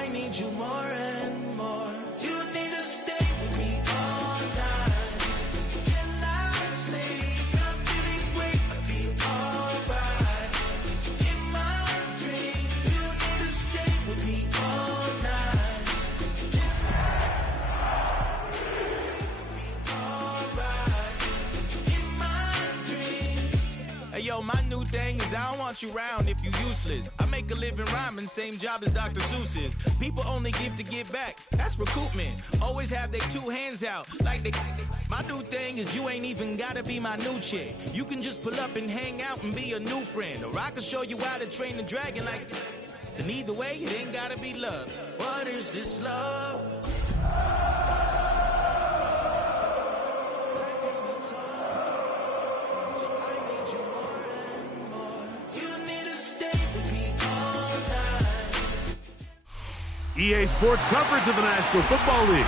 I need you more and more. You need to stay with me all night till I sleep. I'm feeling great, I'll be alright. In my dreams, you need to stay with me all night till Hey yo, my new thing is I don't want you around if you useless. I make a living rhyming, same job as Dr. Seuss's. People only give to get back, that's recoupment. Always have their two hands out, like they. My new thing is you ain't even gotta be my new chick. You can just pull up and hang out and be a new friend. Or I can show you how to train the dragon like. And either way, it ain't gotta be love. What is this love? EA Sports coverage of the National Football League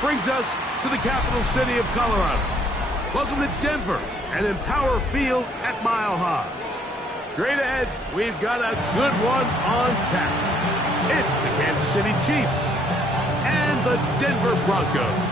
brings us to the capital city of Colorado. Welcome to Denver and Empower Field at Mile High. Straight ahead, we've got a good one on tap. It's the Kansas City Chiefs and the Denver Broncos.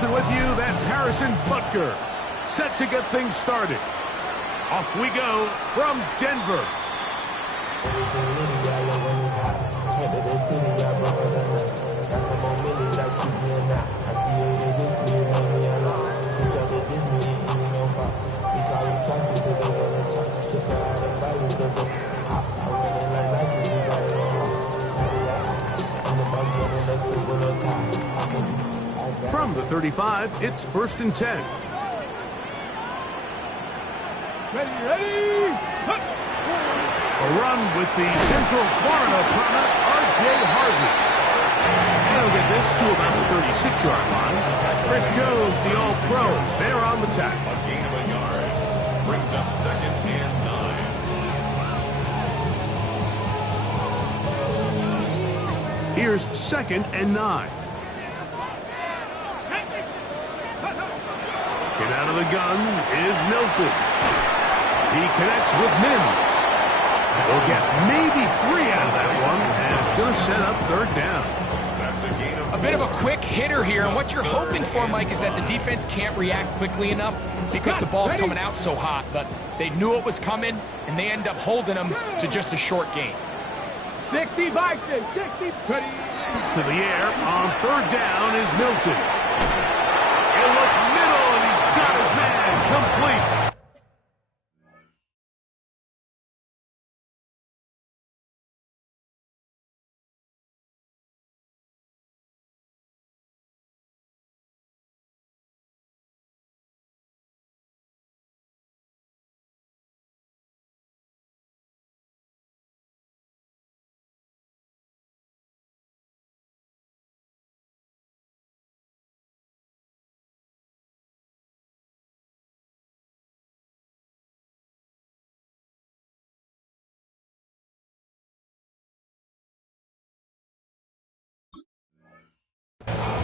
With you, that's Harrison Butker, set to get things started. Off we go from Denver. From the 35, it's 1st and 10. Ready! A run with the Central Florida product, R.J. Harvey. They'll get this to about the 36-yard line. Chris Jones, the All-Pro, they're on the tackle. A gain of a yard brings up 2nd and 9. Here's 2nd and 9. Get out of the gun is Milton. He connects with Mims. We'll get maybe 3 out of that one, and it's going to set up 3rd down. That's a gain of a bit of a quick hitter here, and what you're hoping for, Mike, is that the defense can't react quickly enough because the ball's coming out so hot, but they knew it was coming, and they end up holding them to just a short gain. 60 Bison, 60. To the air on 3rd down is Milton. He'll look middle, and he's got his man complete.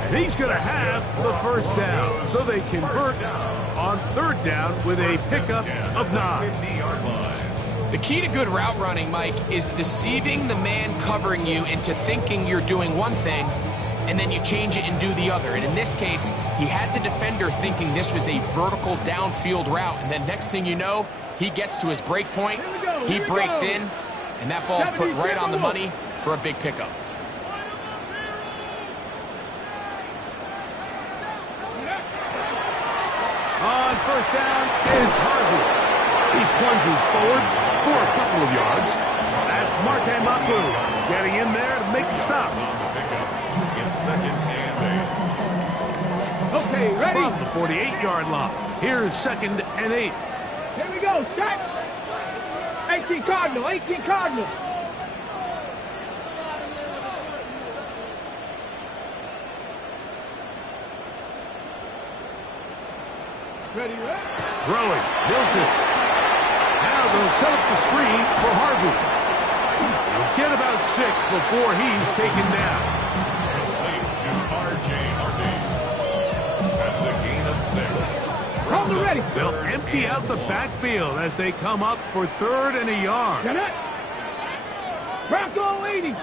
And he's going to have the 1st down. So they convert on 3rd down with a pickup of 9. The key to good route running, Mike, is deceiving the man covering you into thinking you're doing one thing, and then you change it and do the other. And in this case, he had the defender thinking this was a vertical downfield route, and then next thing you know, he gets to his break point, he breaks in, and that ball's put right on the money for a big pickup. On 1st down, it's Harvey. He plunges forward for a couple of yards. That's Marte Mapu getting in there to make the stop. It's 2nd and 8. Okay, ready? From the 48-yard line, here's 2nd and 8. Here we go, set. 18 Cardinal, 18 Cardinal. Ready, ready. Throwing, Milton. Now they'll set up the screen for Harvey. He'll get about 6 before he's taken down. Complete to R.J. Harvey. That's a gain of 6. Hold the ready. They'll empty out the backfield as they come up for 3rd and a yard. Get it. Bronco 80.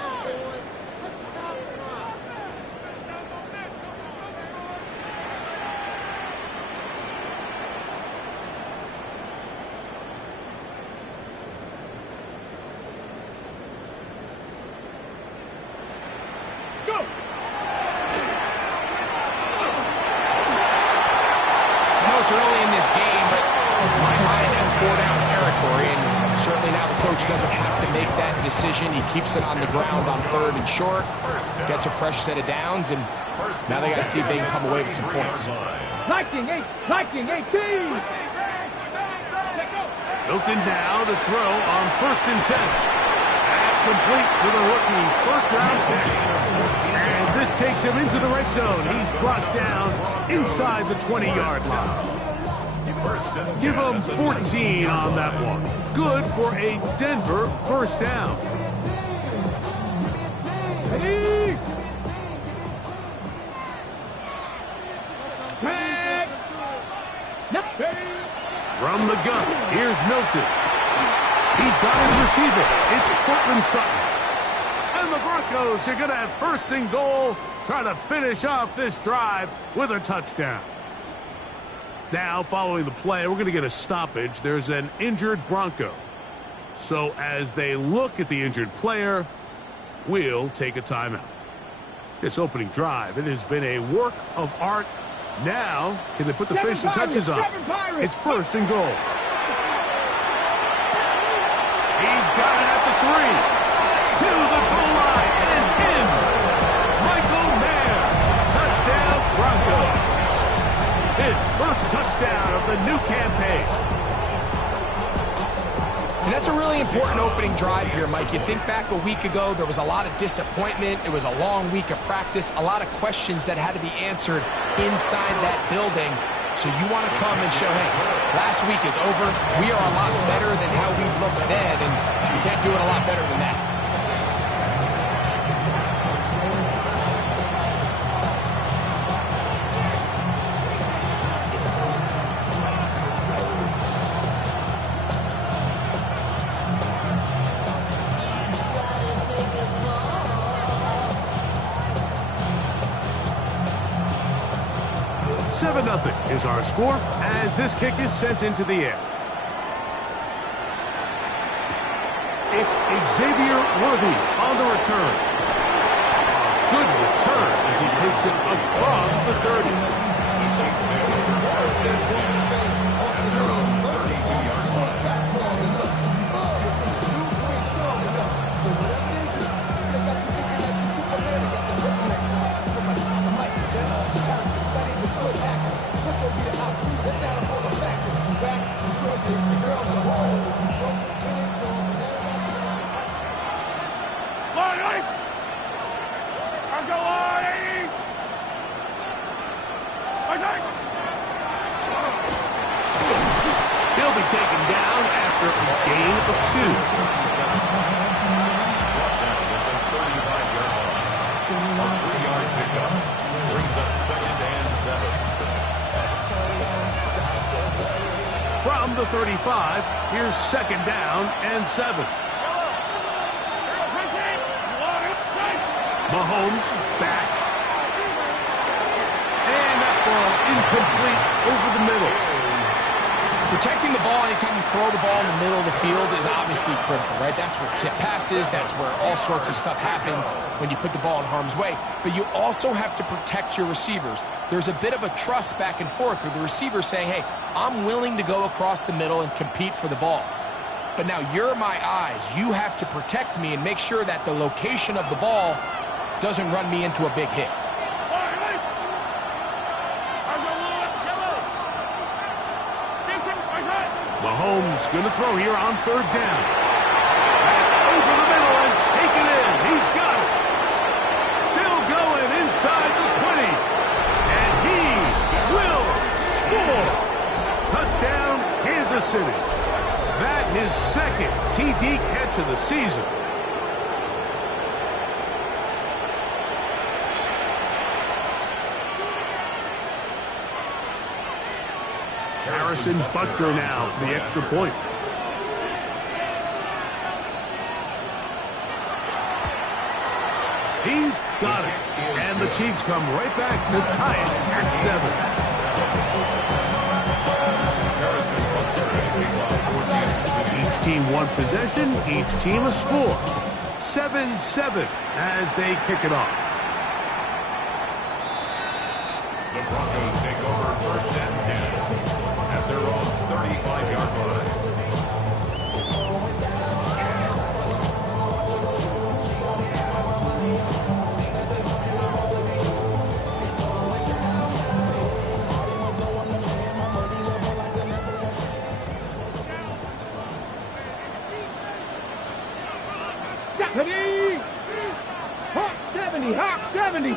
Let's go. I know it's early in this game, but in my mind, that's 4-down territory, and certainly now the coach doesn't have to make that decision. He keeps it on the ground on 3rd and short, gets a fresh set of downs, and now they got to see if they can come away with some points. Liking 18. Milton now to throw on 1st and 10. That's complete to the rookie, 1st-round pick. And this takes him into the red zone. He's brought down inside the 20-yard line. Give him 14 on that one. Good for a Denver 1st down. Ready. Back. From the gun, here's Milton. He's got his receiver. It's Cortland Sutton. And the Broncos are going to have 1st and goal, trying to finish off this drive with a touchdown. Now, following the play, we're going to get a stoppage. There's an injured Bronco. So as they look at the injured player, we'll take a timeout. This opening drive, it has been a work of art. Now, can they put the finishing touches on? It's 1st and goal. He's got it at the 3. To the goal line and in. Michael Mayer. Touchdown, Broncos. His 1st touchdown of the new campaign. And that's a really important opening drive here, Mike. You think back a week ago, there was a lot of disappointment. It was a long week of practice, a lot of questions that had to be answered inside that building. So you want to come and show, hey, last week is over. We are a lot better than how we looked then, and you can't do it a lot better than that. Nothing is our score as this kick is sent into the air. It's Xavier Worthy on the return. A good return as he takes it across the 30. He'll be taken down after a gain of 2. Brings up 2nd and 7. From the 35, here's 2nd down and 7. Mahomes back. And that ball incomplete over the middle. Protecting the ball anytime you throw the ball in the middle of the field is obviously critical, right? That's where tip passes, that's where all sorts of stuff happens when you put the ball in harm's way. But you also have to protect your receivers. There's a bit of a trust back and forth where the receiver's saying, hey, I'm willing to go across the middle and compete for the ball. But now you're my eyes. You have to protect me and make sure that the location of the ball doesn't run me into a big hit. Mahomes going to throw here on 3rd down. That's over the middle and taken in. He's got it. Still going inside the 20. And he will score. Kansas City. That his second TD catch of the season. Harrison Butker now for the extra point. He's got it. And the Chiefs come right back to tie it at 7. Each team one possession, each team a score. 7-7 as they kick it off. The Broncos take over first and 10 at their own 35-yard line. Hawk 70, Hawk 70.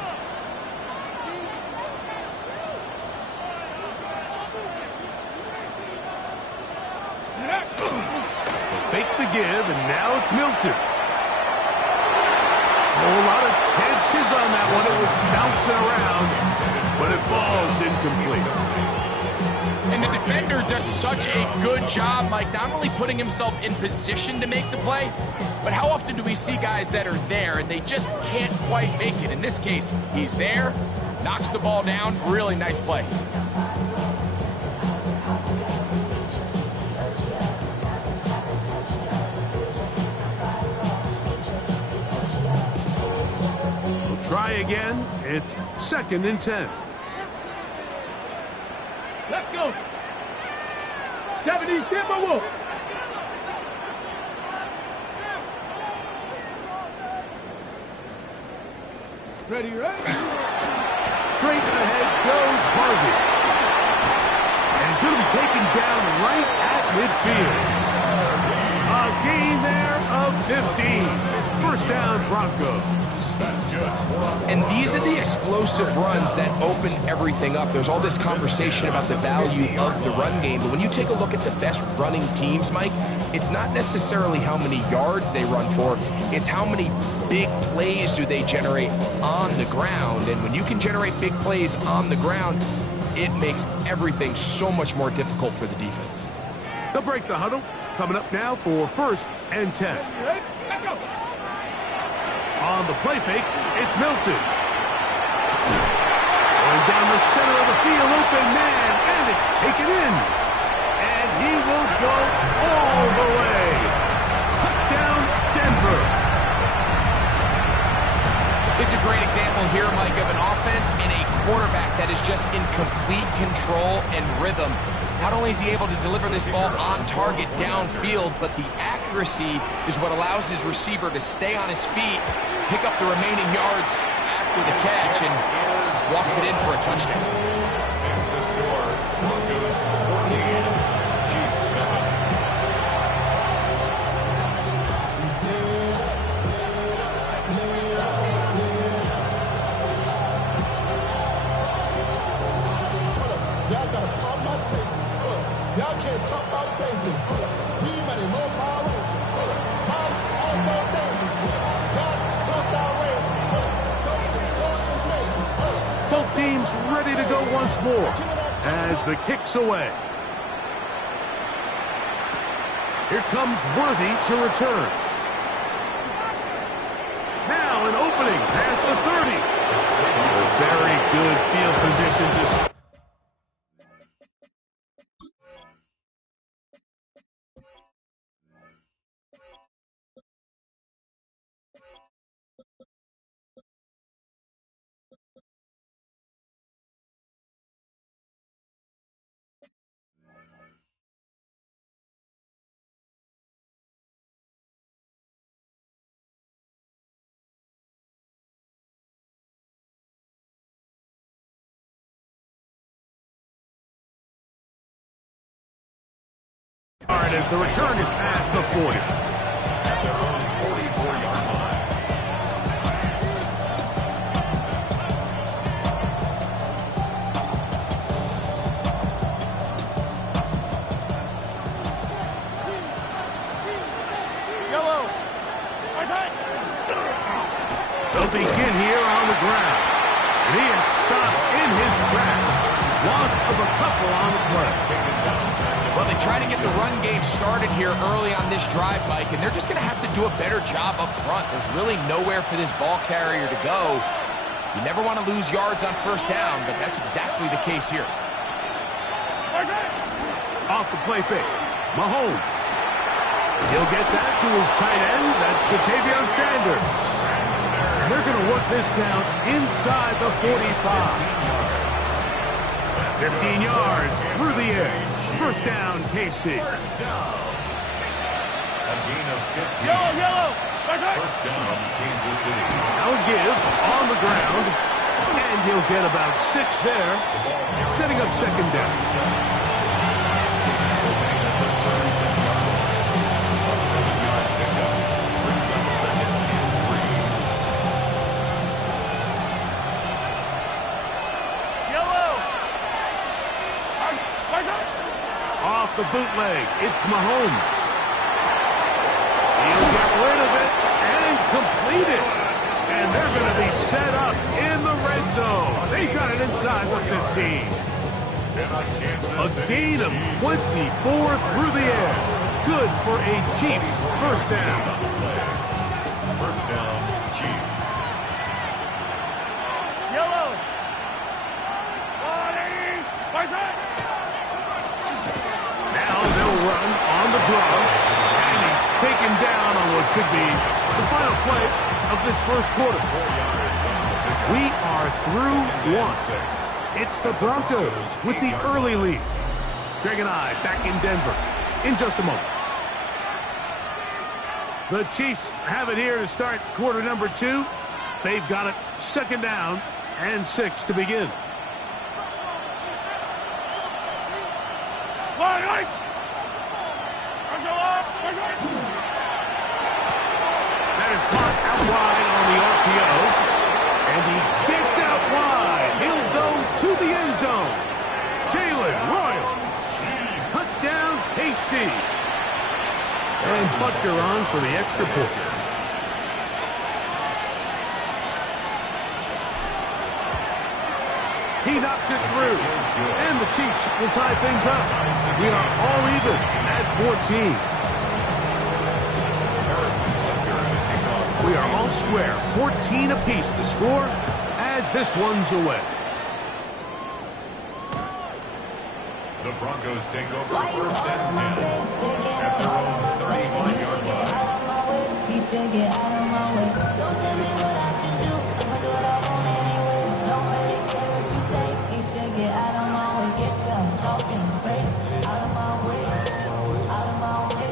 Fake the give, and now it's Milton. A whole lot of chances on that one. It was bouncing around, but it falls incomplete. And the defender does such a good job, Mike, not only putting himself in position to make the play, but how often do we see guys that are there and they just can't quite make it? In this case, he's there, knocks the ball down, really nice play. Try again. It's 2nd and 10. Let's go. 70 Timberwolves. Ready, right? Straight ahead goes Harvey. And he's going to be taken down right at midfield. A gain there of 15. First down, Broncos. That's good. And these are the explosive runs that open everything up. There's all this conversation about the value of the run game, but when you take a look at the best running teams, Mike, it's not necessarily how many yards they run for, it's how many big plays do they generate on the ground. And when you can generate big plays on the ground, it makes everything so much more difficult for the defense. They'll break the huddle. Coming up now for 1st and 10. On the play fake, it's Milton. Going down the center of the field, open man, and it's taken in. And he will go all the way. Touchdown, Denver. This is a great example here, Mike, of an offense and a quarterback that is just in complete control and rhythm. Not only is he able to deliver this ball on target downfield, but the accuracy is what allows his receiver to stay on his feet, pick up the remaining yards after the catch, and walks it in for a touchdown. Makes the score. Broncos 14, Chiefs 7. Y'all gotta pop my taste. Y'all can't talk about basic. You better more power. I'm also dangerous. Y'all talk that way. Both teams ready to go once more as the kick's away. Here comes Worthy to return. Now an opening past the 30. A very good field position to... As the return is past the 40. At their own 44-yard line. stop in his tracks. Loss of a couple on the play. Well, they try to get the run game started here early on this drive, Mike, and they're just going to have to do a better job up front. There's really nowhere for this ball carrier to go. You never want to lose yards on first down, but that's exactly the case here. Off the play fake. Mahomes. He'll get that to his tight end. That's Ja'Tavion Sanders. And they're going to work this down inside the 45. 15 yards through the air. First down, KC. A gain of 15. Yellow. First down, Kansas City. Now give on the ground. And he'll get about 6 there. Setting up second down. Off the bootleg, it's Mahomes. He'll get rid of it and complete it. And they're going to be set up in the red zone. They got it inside the 15. A gain of 24 through the air. Good for a Chiefs first down. First down, Chiefs. Yellow. Now they'll run on the draw. And he's taken down on what should be the final play of this first quarter. We are through one. It's the Broncos with the early lead. Greg and I back in Denver in just a moment. The Chiefs have it here to start quarter number 2. They've got it second down and 6 to begin. That is caught out wide on the RPO. And he gets out wide. He'll go to the end zone. Jalen Royal. Touchdown, KC. And Butker on for the extra point. He knocks it through. And the Chiefs will tie things up. We are all even at 14. We are all square. 14 apiece the score as this one's away. The Broncos take over first and 10 at their own 35-yard line. He should get out of my way. Don't tell me what I should do. I'ma do what I want anyway. Don't really care what you think. He should get out of my way. Get your talking face out of my way. Out of my way.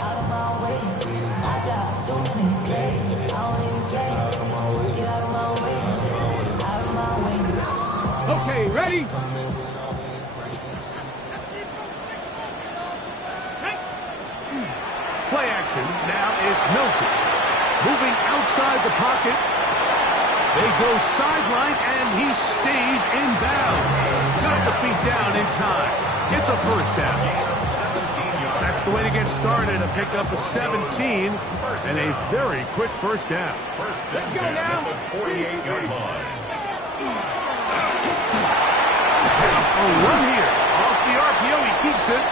Out of my way. I got too many days. I don't even care. Get out of my way. Out of my way. Okay, ready? Play action. Now it's Milton. Moving outside the pocket. They go sideline, and he stays in bounds. Got the feet down in time. It's a first down. That's the way to get started. A pick up of 17 and a very quick first down. First and 10 at the 48-yard line. A run here. Off the RPO, he keeps it.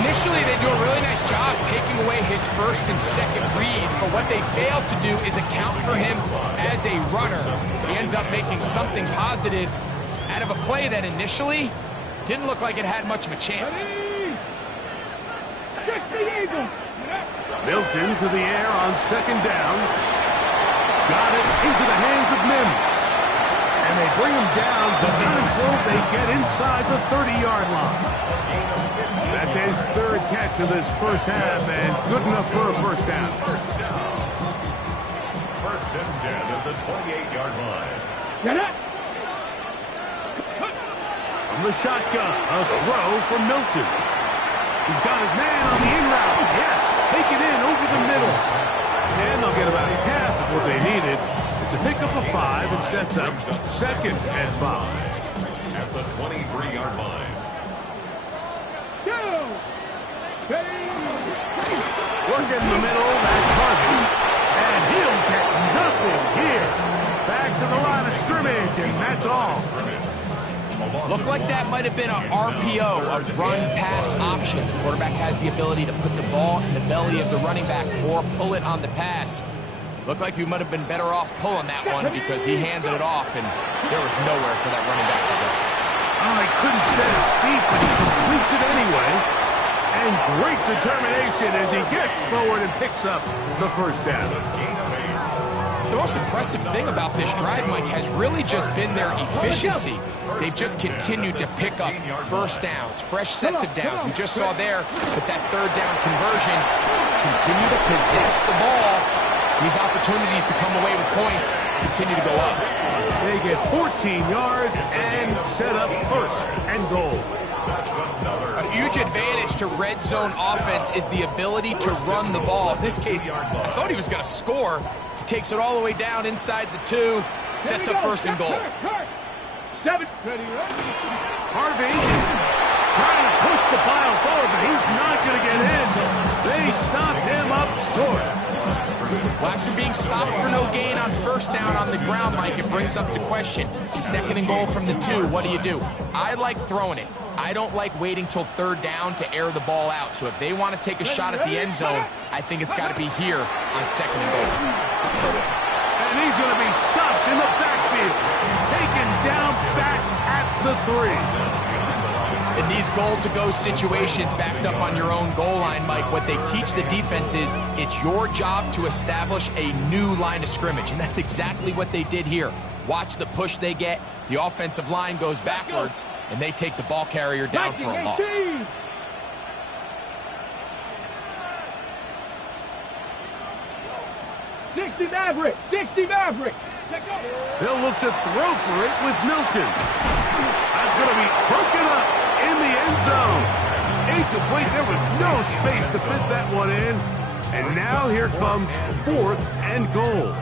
Initially, they do a really nice job taking away his first and second read, but what they fail to do is account for him as a runner. He ends up making something positive out of a play that initially didn't look like it had much of a chance. Milton to the air on second down. Got it into the hands of Mims. And they bring him down, but not until they get inside the 30-yard line. That's his third catch of this first half, and good enough for a first down. First and 10 at the 28-yard line. Get it? From the shotgun, a throw from Milton. He's got his man on the in route. Yes, take it in over the middle. And they'll get about half of what they needed. It's a pickup of 5 and sets up second and 5. At the 23-yard line. Work in the middle, that's Harvey. And he'll get nothing here. Back back to the line of scrimmage, and that's all. Looked like that might have been an RPO, a run-pass option. The quarterback has the ability to put the ball in the belly of the running back or pull it on the pass. Looked like we might have been better off pulling that one because he handed it off, and there was nowhere for that running back to go. Oh, he couldn't set his feet, but he completes it anyway. And great determination as he gets forward and picks up the first down. The most impressive thing about this drive, Mike, has really just been their efficiency. They've just continued to pick up first downs, fresh sets of downs. We just saw there with that third down conversion, continue to possess the ball. These opportunities to come away with points continue to go up. They get 14 yards and set up first and goal. A huge advantage to red zone offense is the ability to run the ball. In this case, I thought he was going to score. He takes it all the way down inside the 2, sets up first and goal. Harvey trying to push the pile forward, but he's not going to get in. They stopped him up short. Well, after being stopped for no gain on first down on the ground, Mike, it brings up the question. Second and goal from the 2, what do? I like throwing it. I don't like waiting till third down to air the ball out. So if they want to take a shot at the end zone, I think it's got to be here on second and goal. And he's going to be stopped in the backfield. Taken down back at the 3. In these goal-to-go situations backed up on your own goal line, Mike, what they teach the defense is it's your job to establish a new line of scrimmage, and that's exactly what they did here. Watch the push they get. The offensive line goes backwards, and they take the ball carrier down for a loss. 60 Maverick! 60 Maverick! They'll look to throw for it with Milton. That's going to be broken up in the end zone. Incomplete. There was no space to fit that one in. And now here comes 4th and goal.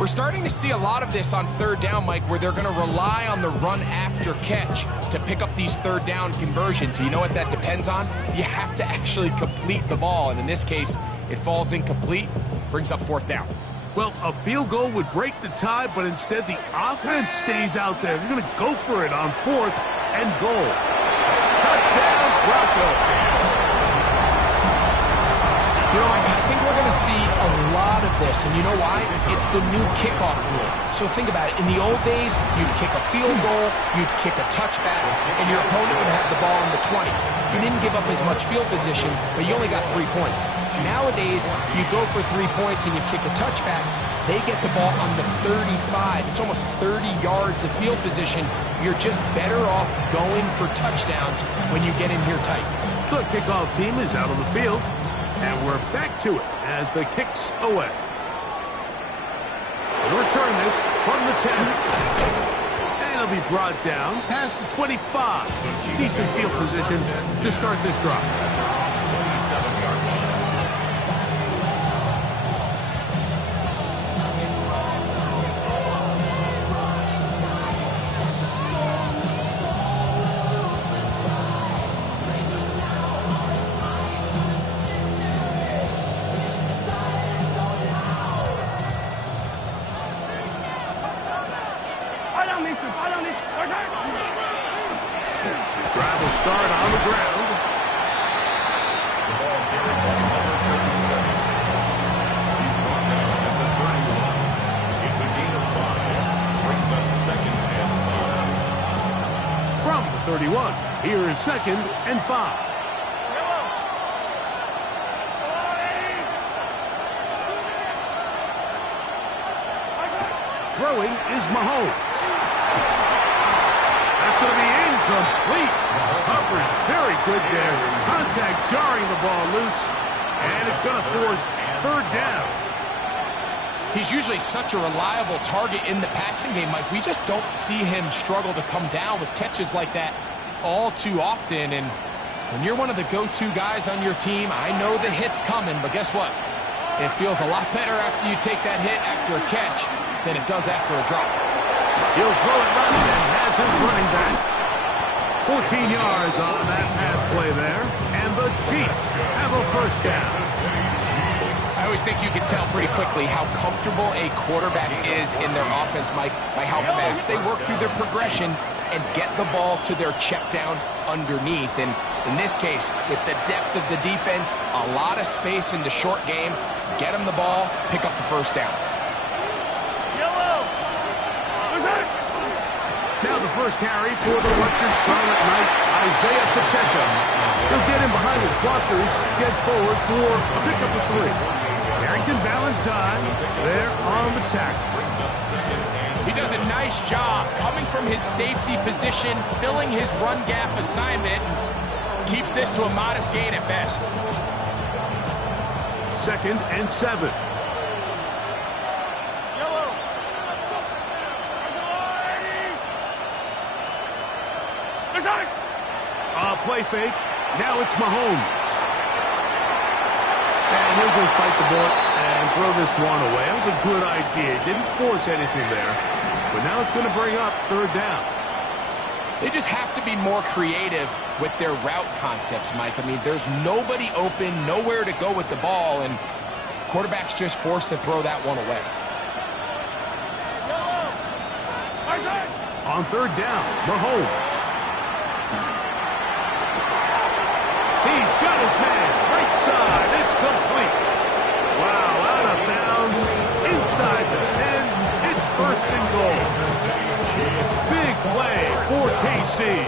We're starting to see a lot of this on third down, Mike, where they're going to rely on the run after catch to pick up these third down conversions. You know what that depends on? You have to actually complete the ball. And in this case, it falls incomplete, brings up 4th down. Well, a field goal would break the tie, but instead the offense stays out there. They're going to go for it on 4th and goal. Touchdown, Broncos. You know, I think we're going to see a lot of this, and you know why? It's the new kickoff rule. So think about it. In the old days, you'd kick a field goal, you'd kick a touchback, and your opponent would have the ball on the 20. You didn't give up as much field position, but you only got 3 points. Nowadays, you go for 3 points and you kick a touchback, they get the ball on the 35. It's almost 30 yards of field position. You're just better off going for touchdowns when you get in here tight. The kickoff team is out on the field. And we're back to it as the kick's away. We'll return this from the 10. And it'll be brought down past the 25. Decent field position to start this drive. 27-yard line. Drive will start on the ground. The ball carried by number 37. He's brought down at the 31. It's a gain of 5. Brings up 2nd and 5. From the 31, here is 2nd and 5. Throwing is Mahomes. That's going to be incomplete. Coverage very good there. Contact jarring the ball loose. And it's going to force 3rd down. He's usually such a reliable target in the passing game, Mike. We just don't see him struggle to come down with catches like that all too often. And when you're one of the go-to guys on your team, I know the hit's coming, but guess what? It feels a lot better after you take that hit after a catch than it does after a drop. He'll throw it left and has his running back. 14 yards on that pass play there. And the Chiefs have a first down. I always think you can tell pretty quickly how comfortable a quarterback is in their offense, Mike, by how fast they work through their progression and get the ball to their check down underneath. And in this case, with the depth of the defense, a lot of space in the short game, get them the ball, pick up the first down. Now the first carry for the Rutgers Scarlet Knight, Isaiah Pacheco. He'll get in behind his blockers, get forward for a pickup of 3. Barrington Valentine there on the tackle. He does a nice job coming from his safety position, filling his run gap assignment, and keeps this to a modest gain at best. 2nd and 7. Play fake. Now it's Mahomes. And he'll just bite the bullet and throw this one away. That was a good idea. Didn't force anything there. But now it's going to bring up 3rd down. They just have to be more creative with their route concepts, Mike. I mean, there's nobody open, nowhere to go with the ball, and quarterback's just forced to throw that one away. On 3rd down, Mahomes. He's got his man, right side, it's complete. Wow, out of bounds, inside the 10, it's 1st and goal. Big play for KC,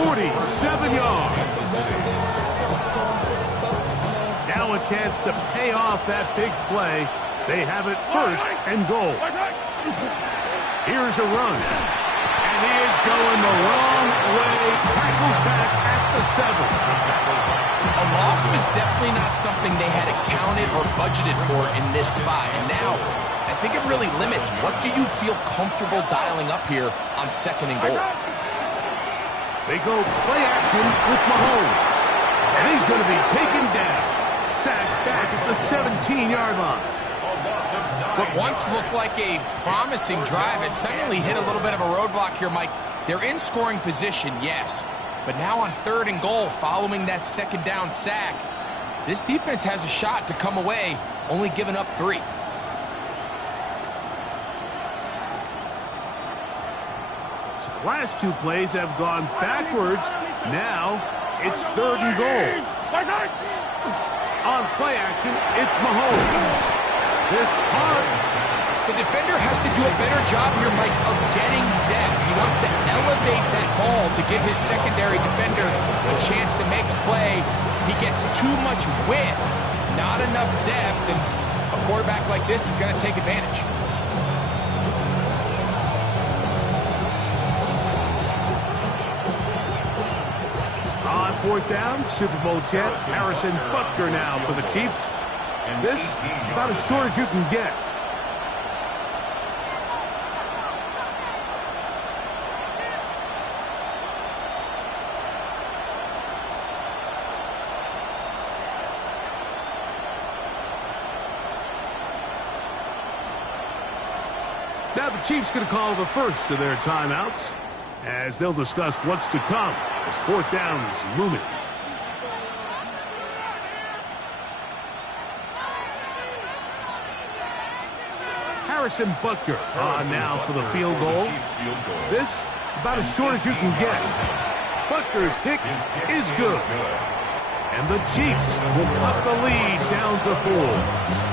47 yards. Now a chance to pay off that big play. They have it 1st and goal. Here's a run. And he is going the wrong way, tackled back at the 7. A loss was definitely not something they had accounted or budgeted for in this spot. And now, I think it really limits what do you feel comfortable dialing up here on 2nd and goal. They go play action with Mahomes. And he's going to be taken down. Sacked back at the 17-yard line. What once looked like a promising drive has suddenly hit a little bit of a roadblock here, Mike. They're in scoring position, yes. But now on 3rd and goal, following that 2nd down sack, this defense has a shot to come away, only giving up 3. So the last 2 plays have gone backwards. Now it's 3rd and goal. On play action, it's Mahomes. This punt. The defender has to do a better job here, Mike, of getting depth. He wants to elevate that ball to give his secondary defender a chance to make a play. He gets too much width, not enough depth, and a quarterback like this is going to take advantage. On 4th down, Super Bowl champ Harrison Butker now for the Chiefs. This, about as short as you can get. Now the Chiefs going to call the first of their timeouts as they'll discuss what's to come as 4th down is looming. Harrison Butker on now for the field goal. This about as short as you can get. Butker's kick is good. And the Chiefs will cut the lead down to 4.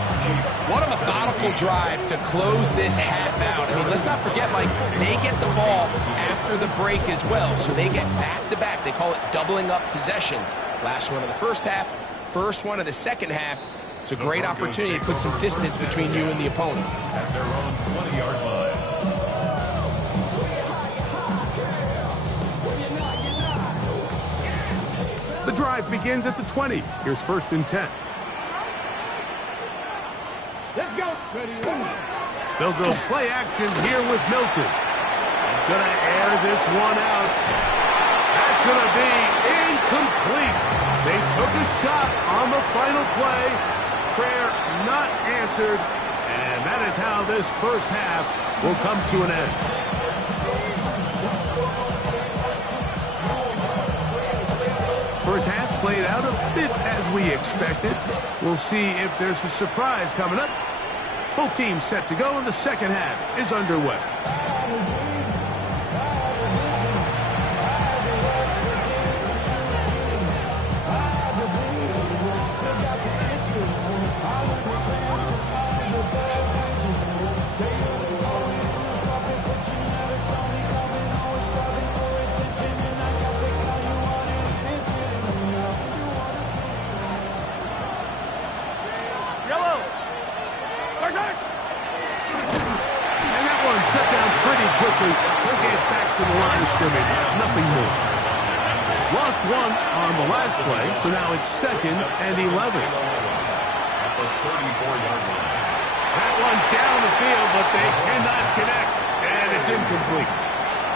What a methodical drive to close this half out. I mean, let's not forget, Mike, they get the ball after the break as well, so they get back-to-back. They call it doubling up possessions. Last one of the first half, first one of the second half. It's a great opportunity to put some distance between you and the opponent. At their own 20-yard line. The drive begins at the 20. Here's 1st and 10. Let's go. They'll go play action here with Milton. He's going to air this one out. That's going to be incomplete. They took a shot on the final play. Prayer not answered. And that is how this first half will come to an end. First half played out a bit as we expected. We'll see if there's a surprise coming up. Both teams set to go, and the second half is underway. Shut down pretty quickly. He'll get back to the line of scrimmage. Nothing more. Lost one on the last play, so now it's 2nd and 11. At the 34-yard line. That one down the field, but they cannot connect, and it's incomplete.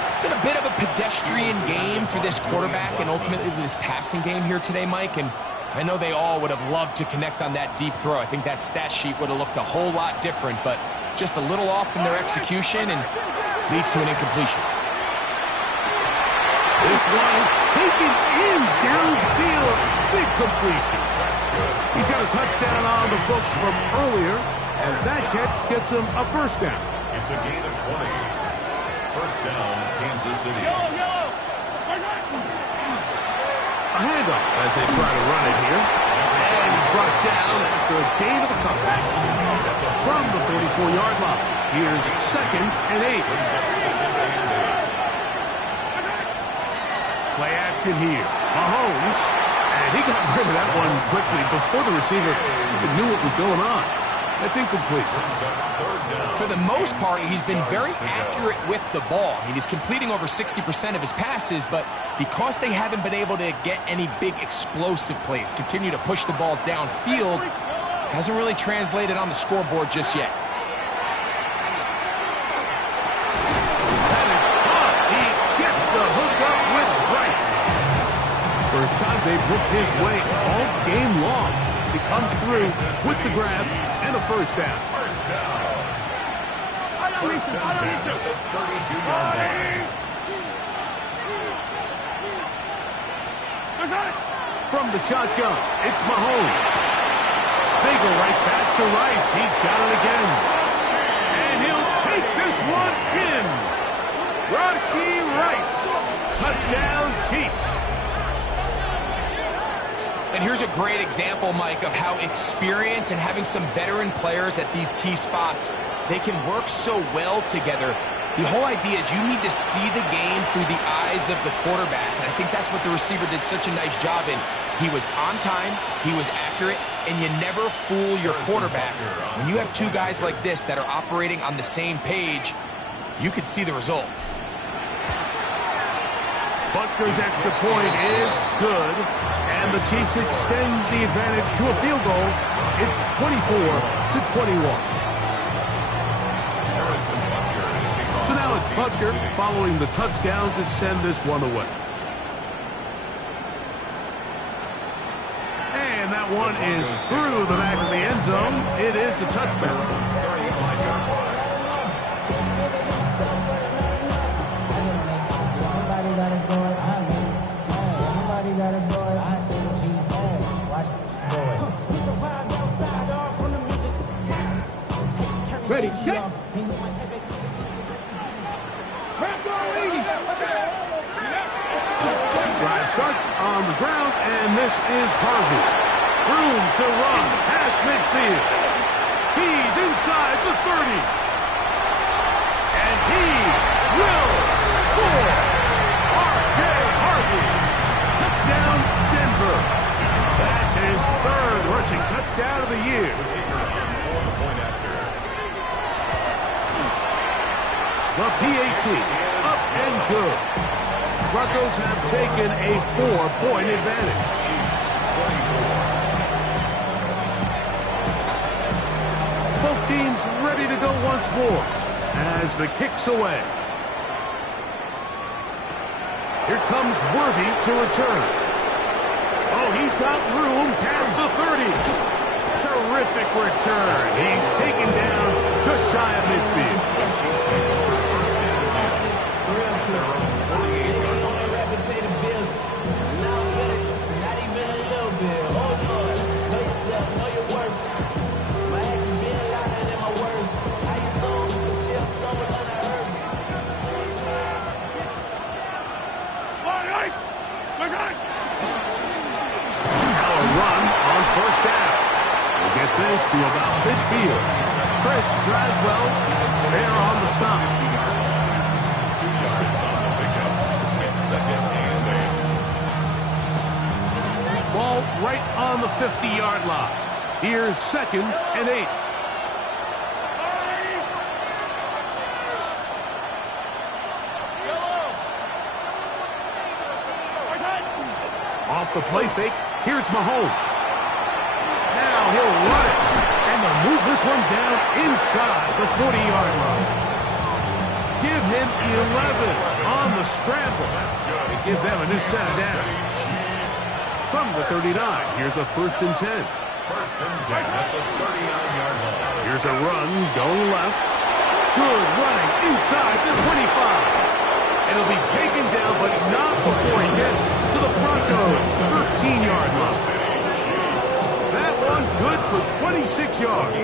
It's been a bit of a pedestrian game for this quarterback and ultimately this passing game here today, Mike, and I know they all would have loved to connect on that deep throw. I think that stat sheet would have looked a whole lot different, but just a little off in their execution and leads to an incompletion. This one is taken in downfield. Big completion. He's got a touchdown on the books from earlier, and that catch gets him a first down. It's a gain of 20. First down, Kansas City. A handoff as they try to run it here. And he's brought down after a gain of a couple. From the 44-yard line. Here's 2nd and 8. Play action here. Mahomes. And he got rid of that one quickly before the receiver even knew what was going on. That's incomplete. For the most part, he's been very accurate with the ball. I mean, he's completing over 60% of his passes, but because they haven't been able to get any big explosive plays, continue to push the ball downfield, hasn't really translated on the scoreboard just yet. That is caught. He gets the hook up with Rice. First time they've hooked his way all game long. He comes through with the grab and a first down. First down. First down, 10 at the 32-yard line. From the shotgun, it's Mahomes. They go right back to Rice. He's got it again. And he'll take this one in. Rashee Rice. Touchdown, Chiefs. And here's a great example, Mike, of how experience and having some veteran players at these key spots, they can work so well together. The whole idea is you need to see the game through the eyes of the quarterback, and I think that's what the receiver did such a nice job in. He was on time, he was accurate, and you never fool your quarterback. When you have two guys like this that are operating on the same page, you could see the result. Butker's extra point is good, and the Chiefs extend the advantage to a field goal. It's 24-21. So now it's Butker following the touchdown to send this one away. And that one is through the back of the end zone. It is a touchdown. Ready, set. Drive starts on the ground, and this is Harvey. Room to run past midfield. He's inside the 30. And he will score. R.J. Harvey. Touchdown, Denver. That's his third rushing touchdown of the year. The PAT, up and good. Broncos have taken a 4-point advantage. Both teams ready to go once more as the kick's away. Here comes Worthy to return. Oh, he's got room past the 30. Terrific return. He's taken down just shy of midfield. to about midfield. Chris Braswell there on the stop. 2 yards on the pickup. It's second and 8. Ball right on the 50-yard line. Here's second and 8. Off the play fake, here's Mahomes. Now he'll run it, and they'll move this one down inside the 40-yard line. Give him 11 on the scramble. And give them a new set of downs. From the 39, here's a 1st and 10. 1st and 10 at the 39-yard line. Here's a run going left. Good running inside the 25. It'll be taken down, but not before he gets to the Broncos' 13-yard line. That one's good for 26 yards.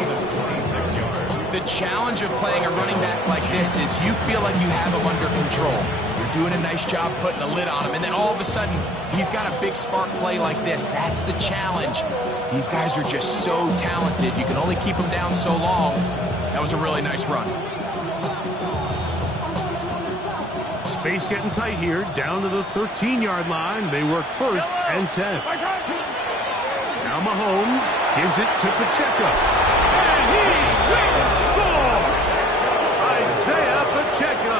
The challenge of playing a running back like this is you feel like you have him under control. You're doing a nice job putting a lid on him, and then all of a sudden, he's got a big spark play like this. That's the challenge. These guys are just so talented. You can only keep them down so long. That was a really nice run. Space getting tight here, down to the 13-yard line. They work 1st and 10. Now Mahomes gives it to Pacheco. And he will score! Isaiah Pacheco.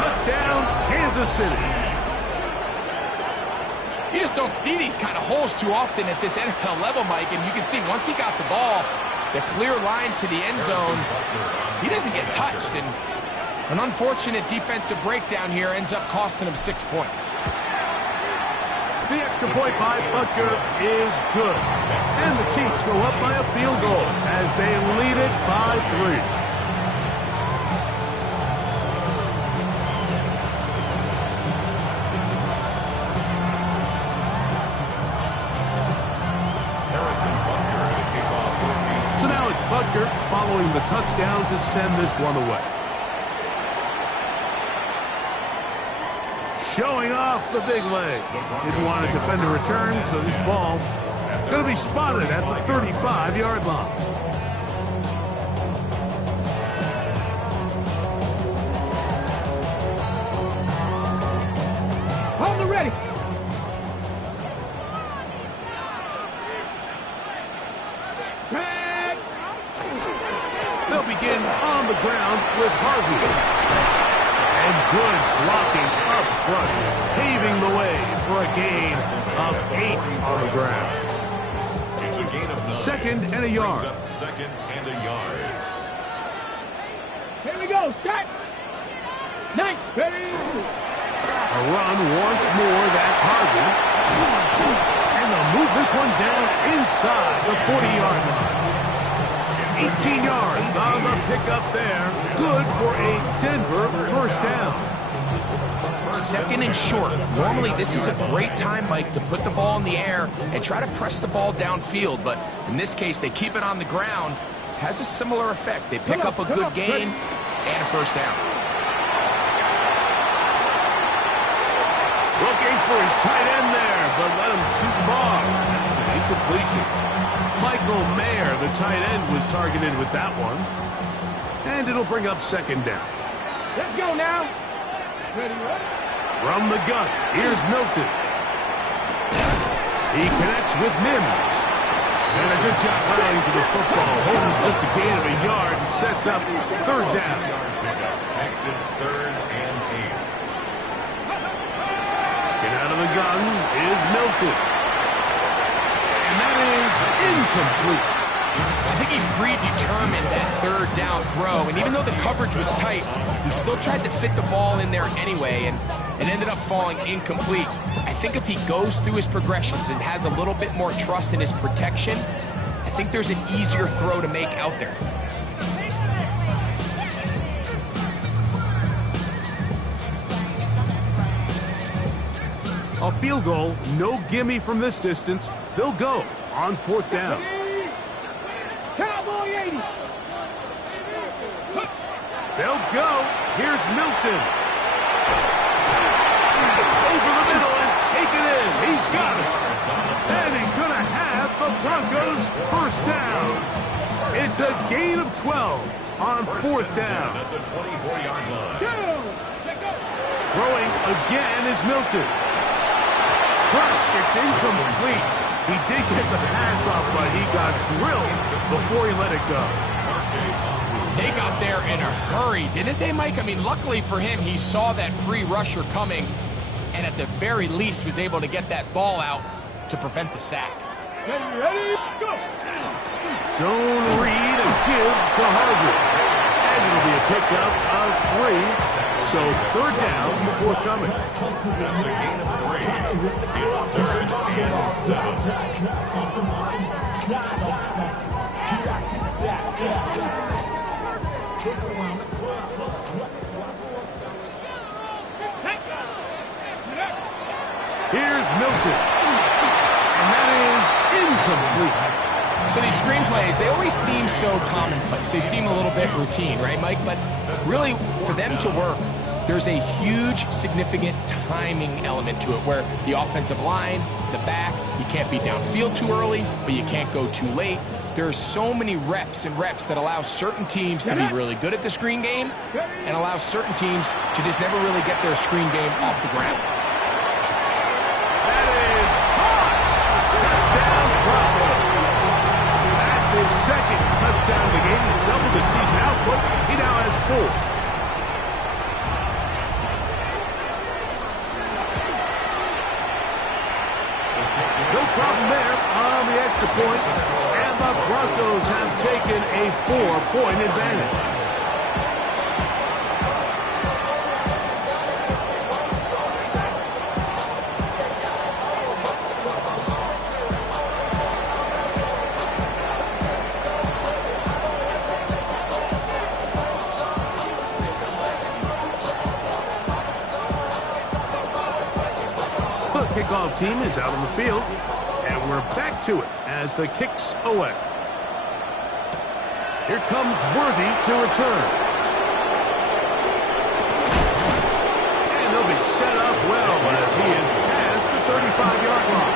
Touchdown, Kansas City. You just don't see these kind of holes too often at this NFL level, Mike, and you can see once he got the ball, the clear line to the end zone, he doesn't get touched, and an unfortunate defensive breakdown here ends up costing him 6 points. The extra point by Butker is good. And the Chiefs go up by a field goal as they lead it by 3. So now it's Butker following the touchdown to send this one away. Showing off the big leg. Didn't want to defend a return, so this ball going to be spotted at the 35-yard line. Hold it ready. Tag. They'll begin on the ground with Harvey. And good blocking up front, paving the way for a gain of 8 on the ground. It's a gain of 9. Second and a yard. Up second and a yard. Here we go. Shot. Nice. Ready. A run once more. That's Harvey. And they'll move this one down inside the 40-yard line. 18 yards on the pickup there. Good for a Denver 1st down. Second and short. Normally, this is a great time, Mike, to put the ball in the air and try to press the ball downfield. But in this case, they keep it on the ground. Has a similar effect. They pick up a good gain and a 1st down. Looking for his tight end there, but let him too far. That's an incompletion. Michael Mayer, the tight end, was targeted with that one. And it'll bring up 2nd down. Let's go now. Ready. From the gun, here's Milton. He connects with Mims. And a good job rallying to the football. Holmes just a gain of a yard. Sets up 3rd down. Exit 3rd and 8. Get out of the gun is Milton. And that is incomplete. I think he predetermined that 3rd down throw, and even though the coverage was tight, he still tried to fit the ball in there anyway, and it ended up falling incomplete. I think if he goes through his progressions and has a little bit more trust in his protection, I think there's an easier throw to make out there. A field goal, no gimme from this distance. They'll go on 4th down. Cowboy 80. They'll go. Here's Milton. Over the middle and take it in. He's got it. And he's going to have the Broncos 1st down. gain of 12 on fourth down. At the 24-yard line. Throwing again is Milton. Crushed, it's incomplete. He did get the pass off, but he got drilled before he let it go. They got there in a hurry, didn't they, Mike? I mean, luckily for him, he saw that free rusher coming, and at the very least was able to get that ball out to prevent the sack. Ready, go! Zone read, a give to Harvard. And it'll be a pickup of 3. So third down forthcoming. That's a gain of 3. It's third and 7. Here's Milton. And that is incomplete. So these screenplays, they always seem so commonplace. They seem a little bit routine, right, Mike? But really, for them to work, there's a huge, significant timing element to it where the offensive line, the back, you can't be downfield too early, but you can't go too late. There's so many reps and reps that allow certain teams to be really good at the screen game and allow certain teams to just never really get their screen game off the ground. That is hot. Touchdown, Bravo. That's his second touchdown of the game. He's doubled his season output. He now has 4. No problem there on the extra point, and the Broncos have taken a 4-point advantage. The kickoff team is out on the field, and we're back to it as the kick's away. Here comes Worthy to return. And they'll be set up well as he is past the 35-yard line.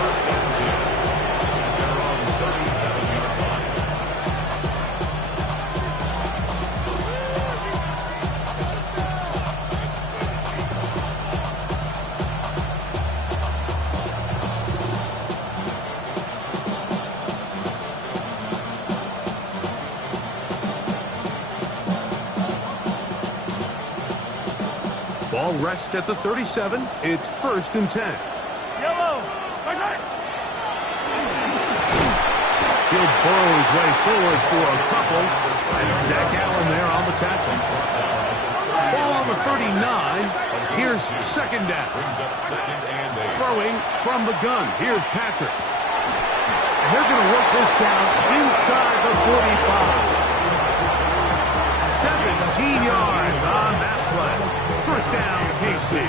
First and 10. They're on the 37-yard line. Ball rests at the 37. It's first and 10. Yellow! He'll burrow his way forward for a couple. And Zach Allen there on the tackle. Ball on the 39. Here's second down. Brings up second and 8. Throwing from the gun. Here's Patrick. And they're going to work this down inside the 45. 17 yards on that play. First down, KC.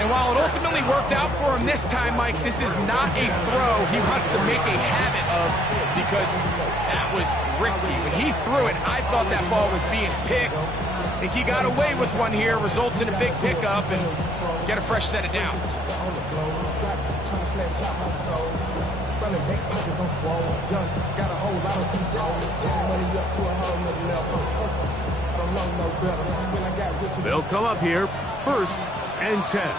And while it ultimately worked out for him this time, Mike, this is not a throw he wants to make a habit of because that was risky. When he threw it, I thought that ball was being picked. I think he got away with one here, results in a big pickup, and get a fresh set of downs. They'll come up here, first and 10.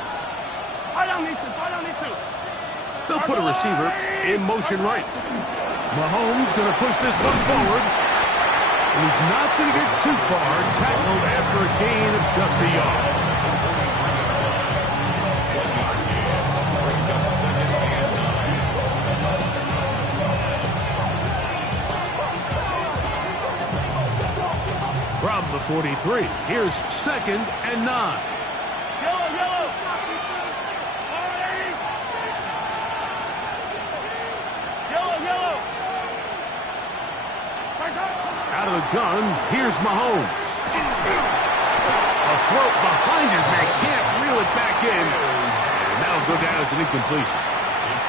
They'll put a receiver in motion right. Mahomes going to push this one forward. And he's not going to get too far, tackled after a gain of just a yard. 1-yard gain. Brings up second and 9. From the 43, here's second and 9. Out of the gun, here's Mahomes. A throw behind his man, can't reel it back in. And that'll go down as an incompletion.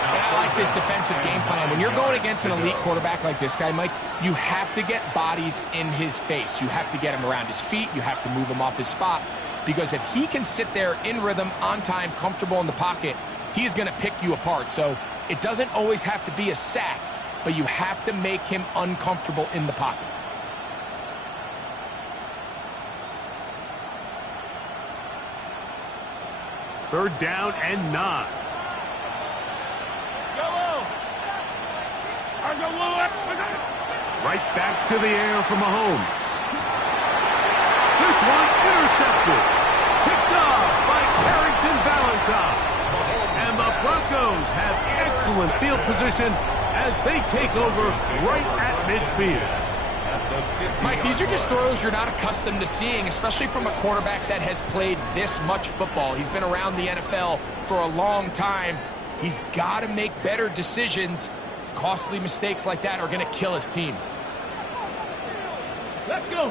And I like this defensive game plan. When you're going against an elite quarterback like this guy, Mike, you have to get bodies in his face. You have to get him around his feet. You have to move him off his spot. Because if he can sit there in rhythm, on time, comfortable in the pocket, he is going to pick you apart. So it doesn't always have to be a sack. but you have to make him uncomfortable in the pocket. Third down and 9. Right back to the air for Mahomes. This one intercepted. Picked off by Carrington Valentine. And the Broncos have excellent field position as they take over right at midfield. Mike, these are just throws you're not accustomed to seeing, especially from a quarterback that has played this much football. He's been around the NFL for a long time. He's got to make better decisions. Costly mistakes like that are going to kill his team. Let's go.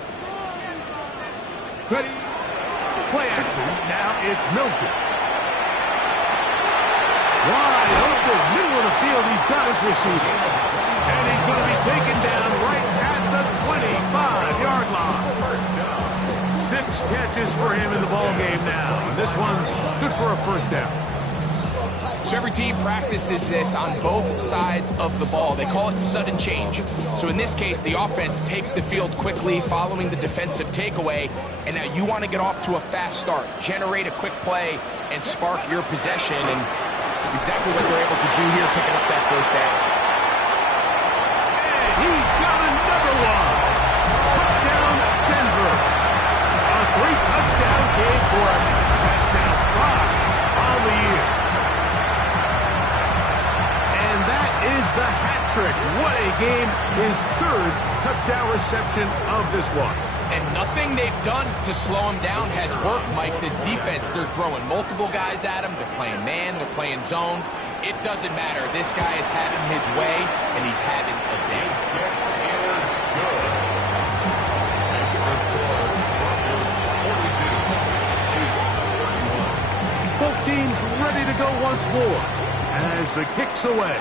Ready? Play action. Now it's Milton. Wide open, middle of the field. He's got his receiver. And he's going to be taken down right at the 25-yard line. 6 catches for him in the ballgame now. And this one's good for a first down. So every team practices this on both sides of the ball. They call it sudden change. So in this case, the offense takes the field quickly following the defensive takeaway, and now you want to get off to a fast start, generate a quick play, and spark your possession, and it's exactly what they're able to do here, picking up that first down. And he's got another one. Touchdown, Denver. A 3-touchdown game for him. That's now 5 on the year. Is the hat trick. What a game. His 3rd touchdown reception of this one. And nothing they've done to slow him down has worked, Mike. This defense, they're throwing multiple guys at him. They're playing man. They're playing zone. It doesn't matter. This guy is having his way, and he's having a day. His kick is good. Makes the score. Broncos 42. Chiefs 31. Both teams ready to go once more as the kick's away.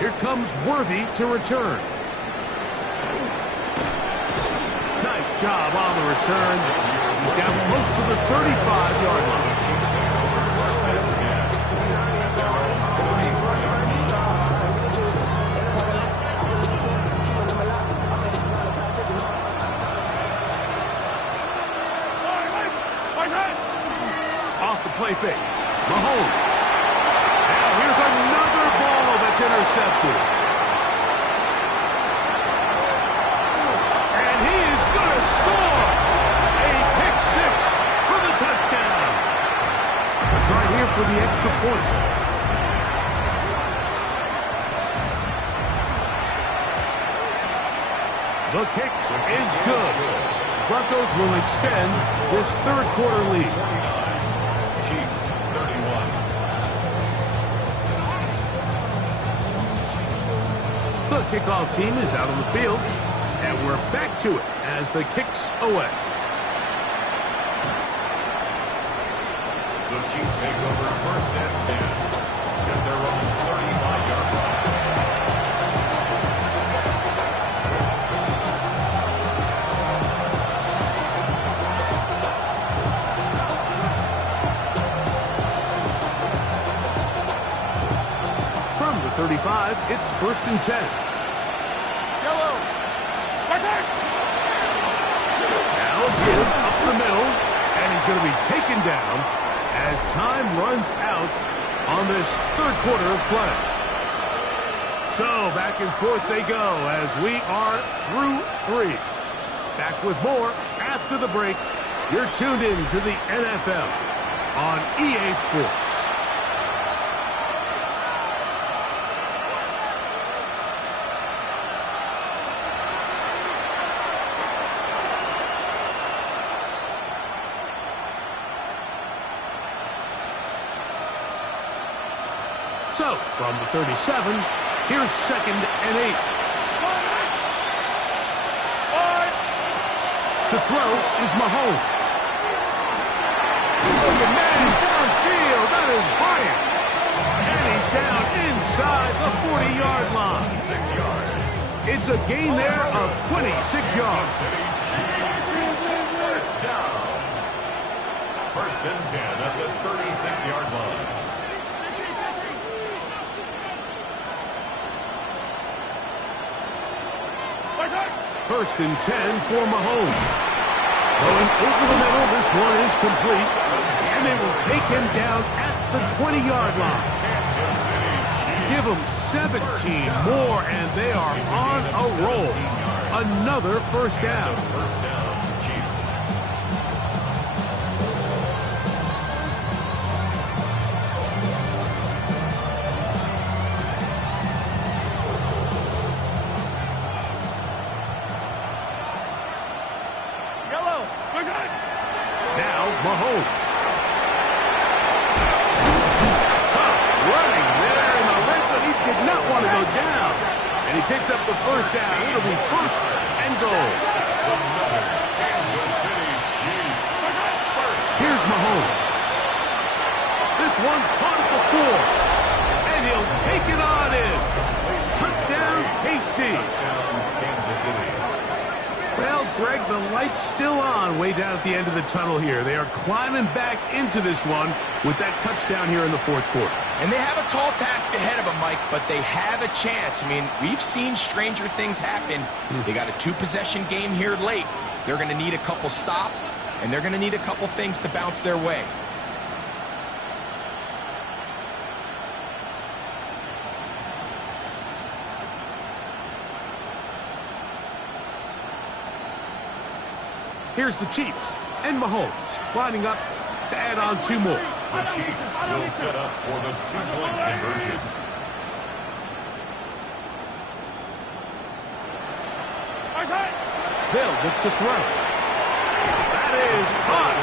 Here comes Worthy to return. Nice job on the return. He's down close to the 35-yard line. Off the play fake. Mahomes. Now here's another ball that's intercepted. And he is going to score. A pick 6 for the touchdown. Let's try here for the extra point. The kick is good. Broncos will extend this 3rd quarter lead. Chiefs 31. The kickoff team is out on the field, and we're back to it as the kick's away. The Chiefs take over 1st and 10 at their own 35-yard line. From the 35, it's 1st and 10. Yellow. Now a give up the middle, and he's going to be taken down as time runs out on this 3rd quarter of play. So back and forth they go as we are through 3. Back with more after the break. You're tuned in to the NFL on EA Sports. So, from the 37, here's 2nd and 8. To throw is Mahomes. Oh, the man is downfield. That is Bryant. And he's down inside the 40-yard line. 6 yards. It's a gain there of 26 yards. First down. 1st and 10 at the 36-yard line. 1st and 10 for Mahomes. Going over the middle, this one is complete. And they will take him down at the 20-yard line. Give them 17 more, and they are on a roll. Another first down. Chiefs. Now Mahomes. Running there in the red zone. He did not want to go down. And he picks up the first down. It'll be 1st and goal. Kansas City Chiefs. Here's Mahomes. This one caught at the 4. And he'll take it on in. Touchdown, KC. Touchdown, Kansas City. Well, Greg, the light's still on way down at the end of the tunnel here. They are climbing back into this one with that touchdown here in the 4th quarter. And they have a tall task ahead of them, Mike, but they have a chance. I mean, we've seen stranger things happen. They got a 2-possession game here late. They're going to need a couple stops, and they're going to need a couple things to bounce their way. Here's the Chiefs and Mahomes lining up to add on 2 more. The Chiefs will set up for the 2-point conversion. They'll look to throw. That is caught.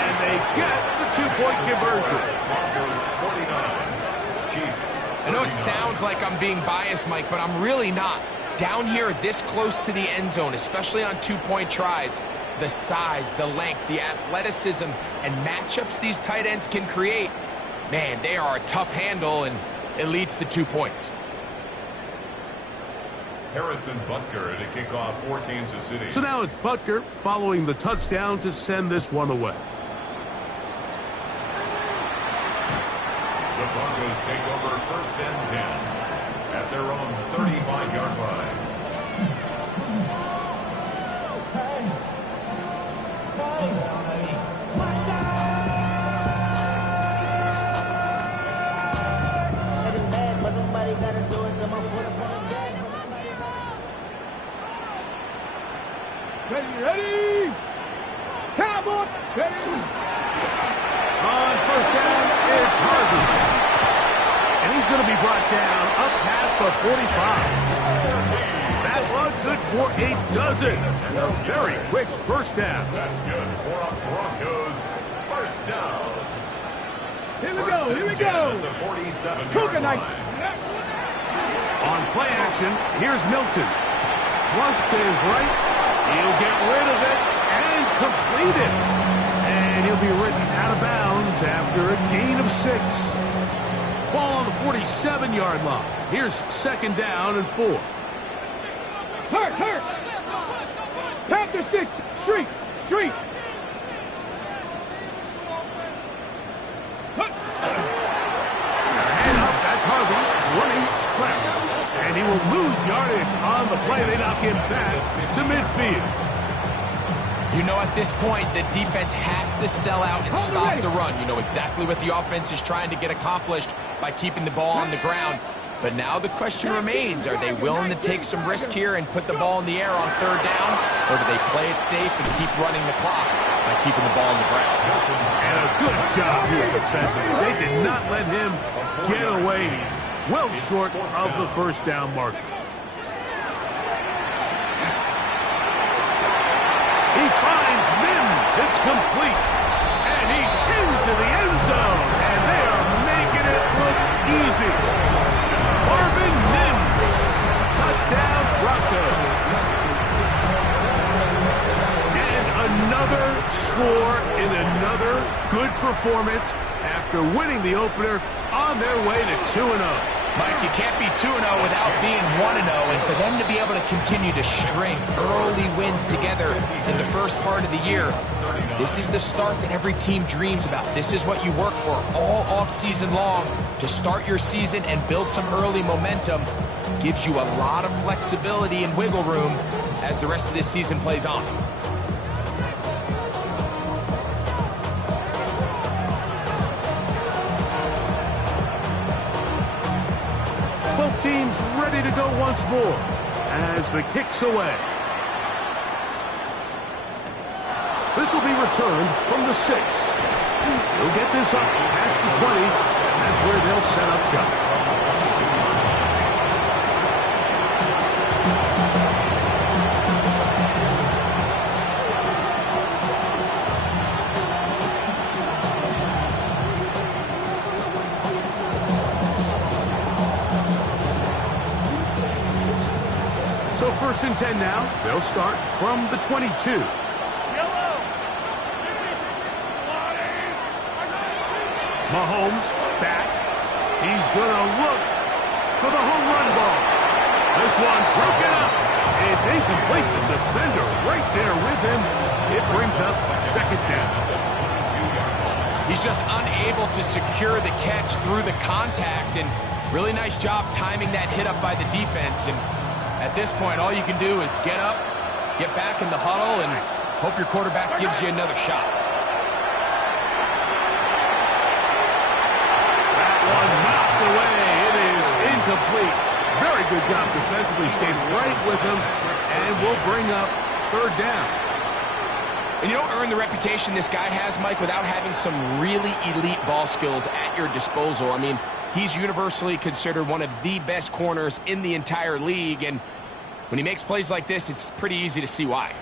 And they get the 2-point conversion. Broncos 49. Chiefs. I know it sounds like I'm being biased, Mike, but I'm really not. Down here this close to the end zone, especially on 2-point tries, the size, the length, the athleticism, and matchups these tight ends can create, man, they are a tough handle, and it leads to 2 points. Harrison Butker to kick off for Kansas City. So now it's Butker following the touchdown to send this one away. The Broncos take over 1st and 10 at their own 35-yard line. Ready? Cowboy! Ready? On 1st down, it's Harvey. And he's going to be brought down up past the 45. That was good for a dozen. A very quick 1st down. That's good for a Broncos 1st down. Here we go, here we go! The 47-yard Cougar nice. line. On play action, here's Milton. Flush to his right. He'll get rid of it and complete it. And he'll be written out of bounds after a gain of 6. Ball on the 47-yard line. Here's 2nd down and 4. Hurt! Panther 6, street! Hand up, that's Harvey running left. And he will lose yardage on the play. They knock him back to midfield. You know, at this point, the defense has to sell out and stop the run. You know exactly what the offense is trying to get accomplished by keeping the ball on the ground. But now the question remains, are they willing to take some risk here and put the ball in the air on 3rd down? Or do they play it safe and keep running the clock by keeping the ball on the ground? And a good job here defensively. They did not let him get away. He's well short of the 1st down marker. He finds Mims. It's complete. And he's into the end zone. And they are making it look easy. Marvin Mims. Touchdown Broncos. And another score in another good performance after winning the opener on their way to 2-0. Mike, you can't be 2-0 without being 1-0, and for them to be able to continue to string early wins together in the first part of the year, this is the start that every team dreams about. This is what you work for all off-season long to start your season and build some early momentum. Gives you a lot of flexibility and wiggle room as the rest of this season plays on. Both teams ready to go once more as the kick's away. This will be returned from the 6. He'll get this up past the 20. That's where they'll set up shop. So 1st and 10 now. They'll start from the 22. Mahomes back. He's going to look for the home run ball. This one broken up. It's incomplete. The defender right there with him. It brings us 2nd down. He's just unable to secure the catch through the contact, and really nice job timing that hit up by the defense. And at this point, all you can do is get up, get back in the huddle, and hope your quarterback gives you another shot. One knocked away. It is incomplete. Very good job defensively. Stays right with him and will bring up 3rd down. And you don't earn the reputation this guy has, Mike, without having some really elite ball skills at your disposal. I mean, he's universally considered one of the best corners in the entire league, and when he makes plays like this, it's pretty easy to see why.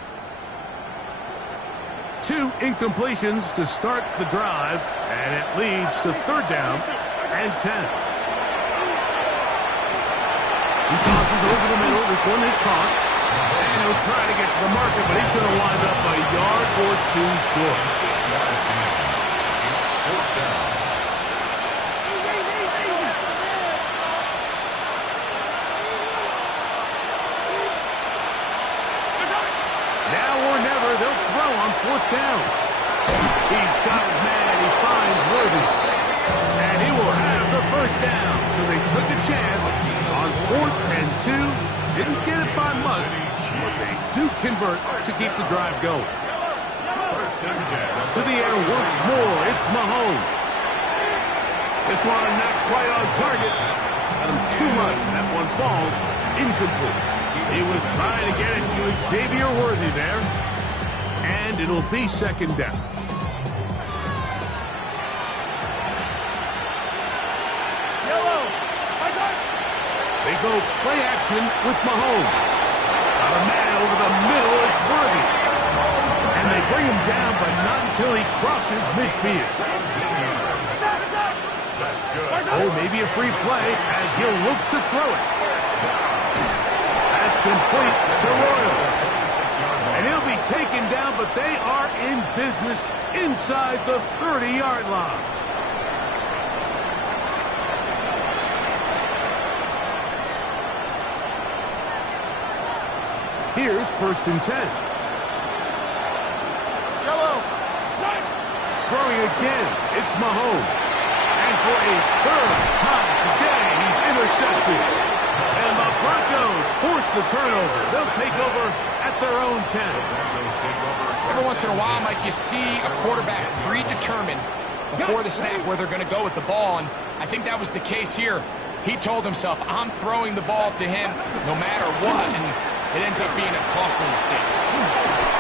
2 incompletions to start the drive, and it leads to 3rd down and 10. He tosses over the middle. This one is caught. And he'll try to get to the marker, but he's going to wind up a yard or 2 short. It's 4th down. Now or never, they'll throw on 4th down. He's got his man. He finds Worthy. And he will have the 1st down. So they took a chance on 4th and 2. Didn't get it by much, but they do convert to keep the drive going. To the air once more. It's Mahomes. This one not quite on target. Got him too much. That one falls incomplete. He was trying to get it to Xavier Worthy there. And it'll be 2nd down. They go play action with Mahomes. Got a man over the middle. It's Worthy. And they bring him down, but not until he crosses midfield. Oh, maybe a free play as he'll look to throw it. That's complete to Royal. And he'll be taken down, but they are in business inside the 30-yard line. Here's 1st and 10. Throwing again, it's Mahomes. And for a 3rd time today, he's intercepted. And the Broncos force the turnover. They'll take over at their own 10. Every once in a while, Mike, you see a quarterback predetermined before the snap where they're going to go with the ball, and I think that was the case here. He told himself, I'm throwing the ball to him no matter what, and it ends up being a costly mistake.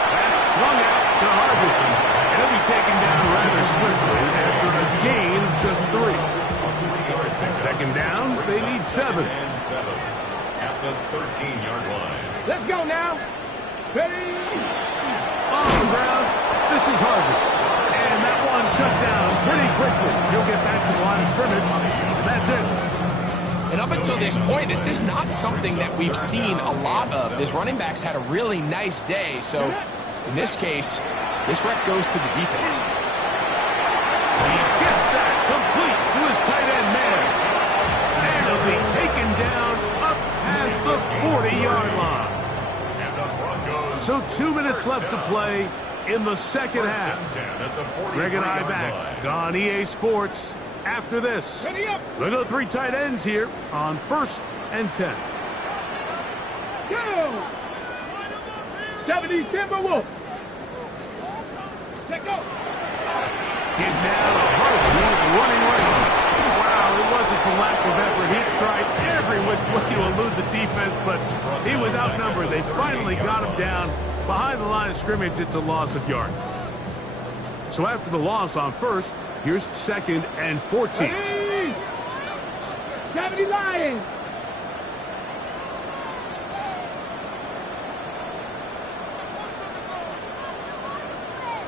That's swung out to Harvey. And he'll be taken down rather swiftly after a gain of just 3. 2nd down, they need 7. And 7 at the 13-yard line. Let's go now. Ready? On the ground, this is Harvey. And that one shut down pretty quickly. He'll get back to the line of scrimmage, and that's it. And up until this point, this is not something that we've seen a lot of. His running backs had a really nice day. So in this case, this rep goes to the defense. He gets that complete to his tight end man. And he'll be taken down up past the 40-yard line. So 2 minutes left to play in the 2nd half. Greg and I back on EA Sports. After this, they'll go 3 tight ends here on 1st and 10. Go! 70 Timberwolves. Let go. He's now running right. Wow, it wasn't for lack of effort. He tried every which way to elude the defense, but he was outnumbered. They finally got him down behind the line of scrimmage. It's a loss of yard. So after the loss on first, here's 2nd and 14. Ready? 70 Lions.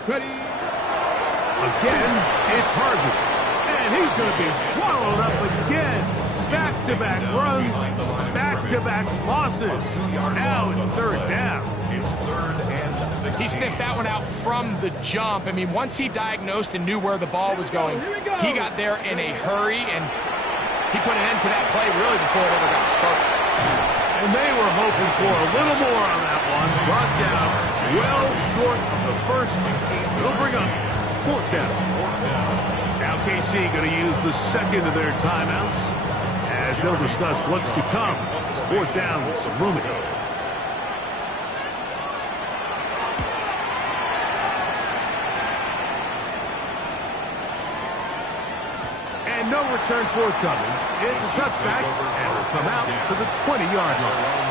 Ready? Again, it's Harvey. And he's going to be swallowed up again. Back-to-back runs, back-to-back losses. Now it's 3rd down. It's 3rd and 16. He sniffed that one out from the jump. I mean, once he diagnosed and knew where the ball was going, he got there in a hurry, and he put an end to that play really before it ever got started. And they were hoping for a little more on that one. Brought down well short of the first. It'll bring up 4th down. Now KC going to use the 2nd of their timeouts as they'll discuss what's to come. It's 4th down with some room ahead. And no return forthcoming. It's a touchback, and it'll come out to the 20-yard line.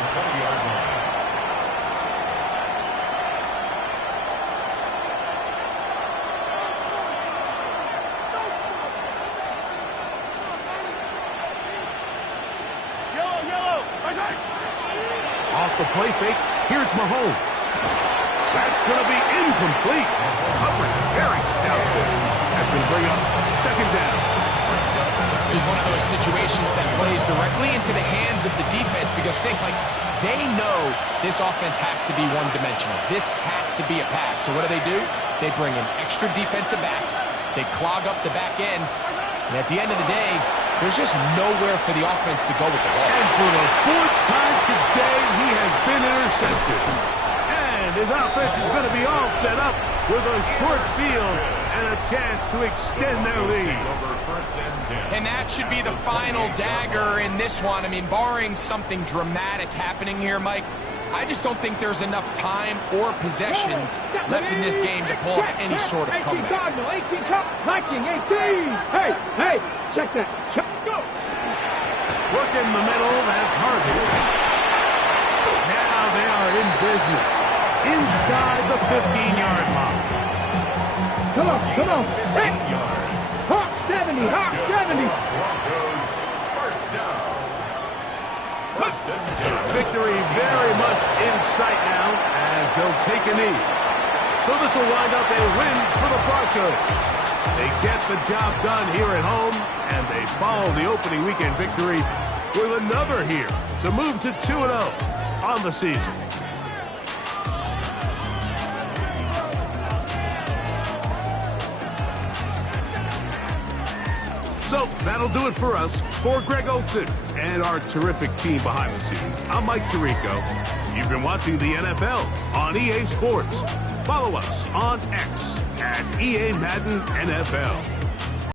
Off the play fake, here's Mahomes. That's going to be incomplete. Coverage very stout. That's going to bring up 2nd down. This is one of those situations that plays directly into the hands of the defense, because they know this offense has to be one-dimensional. This has to be a pass. So what do? They bring in extra defensive backs. They clog up the back end. And at the end of the day, there's just nowhere for the offense to go with the ball. And for the 4th time today, he has been intercepted. And his offense is going to be all set up with a short field and a chance to extend their lead. And that should be the final dagger in this one. I mean, barring something dramatic happening here, Mike, I just don't think there's enough time or possessions left in this game to pull off any sort of comeback. 18 Cardinal, 18 Viking, 18. Hey, check that. Go. Look in the middle, that's Harvey. Now they are in business. Inside the 15-yard line. Come on. Hey. Hawk 70, Hawk 70. Broncos, 1st down. 1st and 10. Victory very much in sight now as they'll take a knee. So this will wind up a win for the Broncos. They get the job done here at home, and they follow the opening weekend victory with another here to move to 2-0 on the season. So that'll do it for us. For Greg Olson and our terrific team behind the scenes, I'm Mike Tirico. You've been watching the NFL on EA Sports. Follow us on X at EA Madden NFL.